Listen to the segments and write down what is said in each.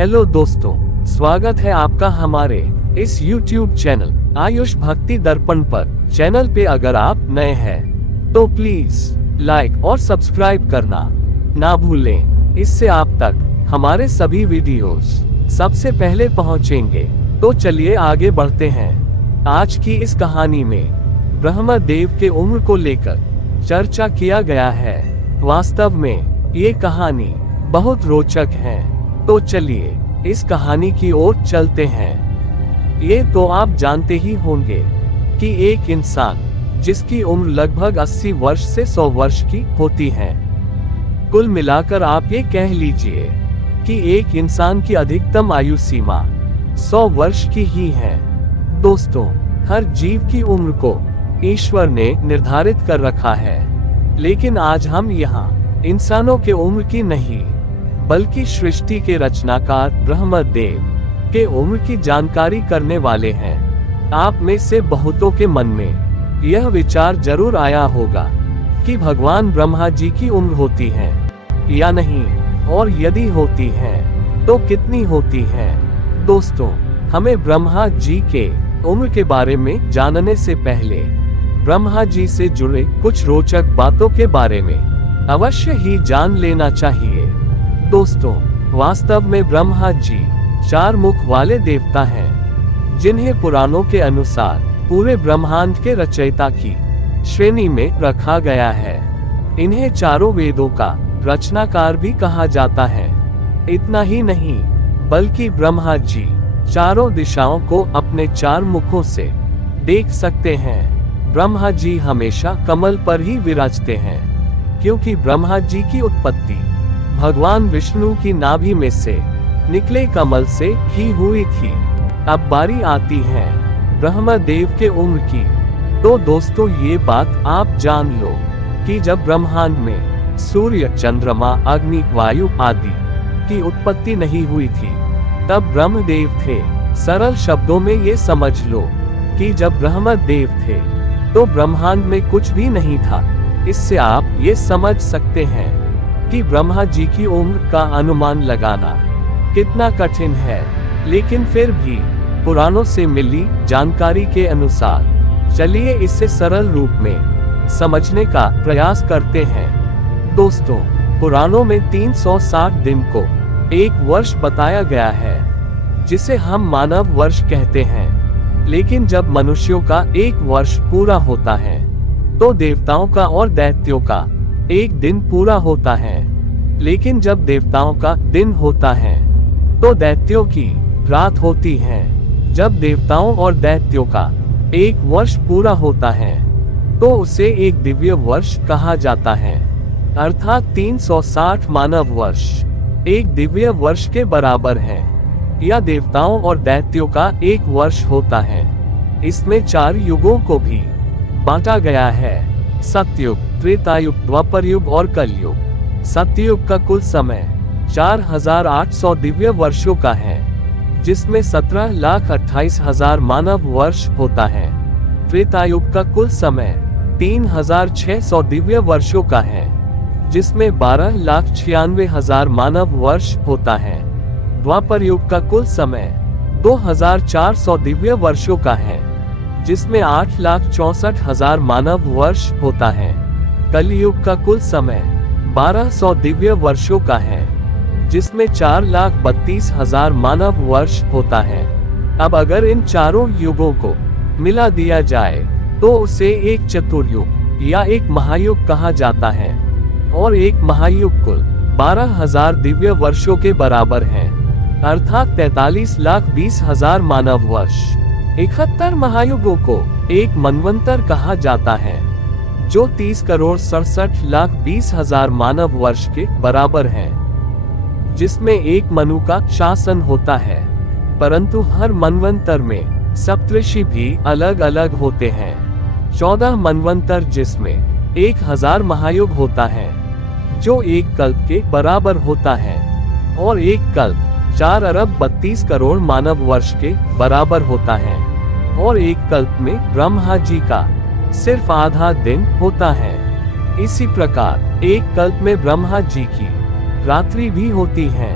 Hello दोस्तों, स्वागत है आपका हमारे इस YouTube चैनल आयुष भक्ति दर्पण पर। चैनल पे अगर आप नए हैं तो प्लीज लाइक और सब्सक्राइब करना ना भूलें। इससे आप तक हमारे सभी वीडियोस सबसे पहले पहुंचेंगे। तो चलिए आगे बढ़ते हैं। आज की इस कहानी में ब्रह्मदेव के उम्र को लेकर चर्चा किया गया है। वास्तव में ये कहानी बहुत रोचक है। तो चलिए इस कहानी की ओर चलते हैं। ये तो आप जानते ही होंगे कि एक इंसान जिसकी उम्र लगभग 80 वर्ष से 100 वर्ष की होती है। कुल मिलाकर आप ये कह लीजिए कि एक इंसान की अधिकतम आयु सीमा 100 वर्ष की ही है। दोस्तों, हर जीव की उम्र को ईश्वर ने निर्धारित कर रखा है, लेकिन आज हम यहाँ इंसानों के उम्र की नहीं बल्कि सृष्टि के रचनाकार ब्रह्मदेव के उम्र की जानकारी करने वाले हैं। आप में से बहुतों के मन में यह विचार जरूर आया होगा कि भगवान ब्रह्मा जी की उम्र होती है या नहीं, और यदि होती है तो कितनी होती है। दोस्तों, हमें ब्रह्मा जी के उम्र के बारे में जानने से पहले ब्रह्मा जी से जुड़े कुछ रोचक बातों के बारे में अवश्य ही जान लेना चाहिए। दोस्तों, वास्तव में ब्रह्मा जी 4 मुख वाले देवता हैं, जिन्हें पुराणों के अनुसार पूरे ब्रह्मांड के रचयिता की श्रेणी में रखा गया है। इन्हें चारों वेदों का रचनाकार भी कहा जाता है। इतना ही नहीं, बल्कि ब्रह्मा जी चारों दिशाओं को अपने 4 मुखों से देख सकते हैं। ब्रह्मा जी हमेशा कमल पर ही विराजते हैं, क्योंकि ब्रह्मा जी की उत्पत्ति भगवान विष्णु की नाभि में से निकले कमल से ही हुई थी। अब बारी आती है ब्रह्मदेव के उम्र की। तो दोस्तों, ये बात आप जान लो कि जब ब्रह्मांड में सूर्य, चंद्रमा, अग्नि, वायु आदि की उत्पत्ति नहीं हुई थी, तब ब्रह्मदेव थे। सरल शब्दों में ये समझ लो कि जब ब्रह्मदेव थे तो ब्रह्मांड में कुछ भी नहीं था। इससे आप ये समझ सकते हैं कि ब्रह्मा जी की उम्र का अनुमान लगाना कितना कठिन है। लेकिन फिर भी पुराणों से मिली जानकारी के अनुसार चलिए इसे सरल रूप में समझने का प्रयास करते हैं। दोस्तों, पुराणों में 360 दिन को एक वर्ष बताया गया है, जिसे हम मानव वर्ष कहते हैं। लेकिन जब मनुष्यों का एक वर्ष पूरा होता है तो देवताओं का और दैत्यों का एक दिन पूरा होता है। लेकिन जब देवताओं का दिन होता है तो दैत्यों की रात होती है। जब देवताओं और दैत्यों का एक वर्ष पूरा होता है तो उसे एक दिव्य वर्ष कहा जाता है। अर्थात 360 मानव वर्ष एक दिव्य वर्ष के बराबर है, या देवताओं और दैत्यों का एक वर्ष होता है। इसमें 4 युगों को भी बांटा गया है: सतयुग, त्रेतायुग, द्वापरयुग और कलयुग। सतयुग का कुल समय 4800 दिव्य वर्षों का है, जिसमें 17,28,000 मानव वर्ष होता है। त्रेतायुग का कुल समय 3,600 दिव्य वर्षों का है, जिसमें 12,96,000 मानव वर्ष होता है। द्वापरयुग का कुल समय 2,400 दिव्य वर्षों का है, जिसमें 8,64,000 मानव वर्ष होता है। कलयुग का कुल समय 1200 दिव्य वर्षों का है, जिसमें 4,32,000 मानव वर्ष होता है। अब अगर इन चारों युगों को मिला दिया जाए तो उसे एक चतुर्युग या एक महायुग कहा जाता है, और एक महायुग कुल 12,000 दिव्य वर्षों के बराबर है, अर्थात 43,20,000 मानव वर्ष। 71 महायुगों को एक मनवंतर कहा जाता है, जो 30,67,20,000 मानव वर्ष के बराबर है, जिसमें एक मनु का शासन होता है। परंतु हर मनवंतर में सप्तऋषि भी अलग अलग होते हैं। 14 मनवंतर, जिसमें 1000 महायुग होता है, जो एक कल्प के बराबर होता है, और एक कल्प 4 अरब 32 करोड़ मानव वर्ष के बराबर होता है, और एक कल्प में ब्रह्मा जी का सिर्फ आधा दिन होता है। इसी प्रकार एक कल्प में ब्रह्मा जी की रात्रि भी होती है,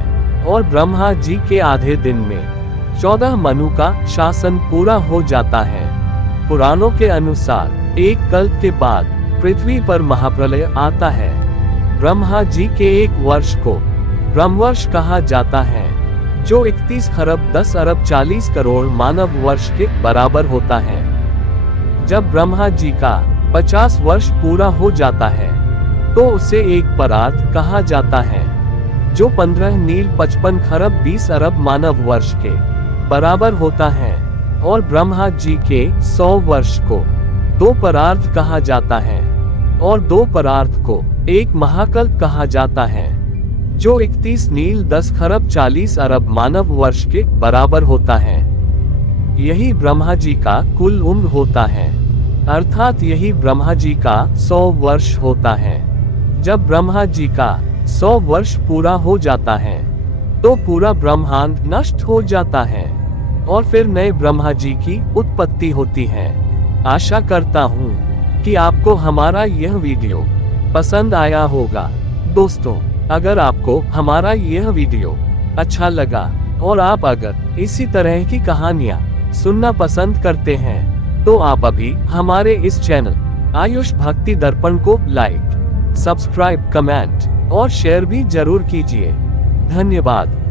और ब्रह्मा जी के आधे दिन में 14 मनु का शासन पूरा हो जाता है। पुराणों के अनुसार एक कल्प के बाद पृथ्वी पर महाप्रलय आता है। ब्रह्मा जी के एक वर्ष को ब्रह्मवर्ष कहा जाता है, जो 31 खरब 10 अरब 40 करोड़ मानव वर्ष के बराबर होता है। जब ब्रह्मा जी का 50 वर्ष पूरा हो जाता है तो उसे एक परार्थ कहा जाता है, जो 15 नील 55 खरब 20 अरब मानव वर्ष के बराबर होता है। और ब्रह्मा जी के 100 वर्ष को 2 परार्थ कहा जाता है और 2 परार्थ को एक महाकल्प कहा जाता है, जो 31 नील 10 खरब 40 अरब मानव वर्ष के बराबर होता है। यही ब्रह्मा जी का कुल उम्र होता है, अर्थात यही ब्रह्मा जी का 100 वर्ष होता है। जब ब्रह्मा जी का 100 वर्ष पूरा हो जाता है तो पूरा ब्रह्मांड नष्ट हो जाता है और फिर नए ब्रह्मा जी की उत्पत्ति होती है। आशा करता हूँ कि आपको हमारा यह वीडियो पसंद आया होगा। दोस्तों, अगर आपको हमारा यह वीडियो अच्छा लगा और आप अगर इसी तरह की कहानियाँ सुनना पसंद करते हैं तो आप अभी हमारे इस चैनल आयुष भक्ति दर्पण को लाइक, सब्सक्राइब, कमेंट और शेयर भी जरूर कीजिए। धन्यवाद।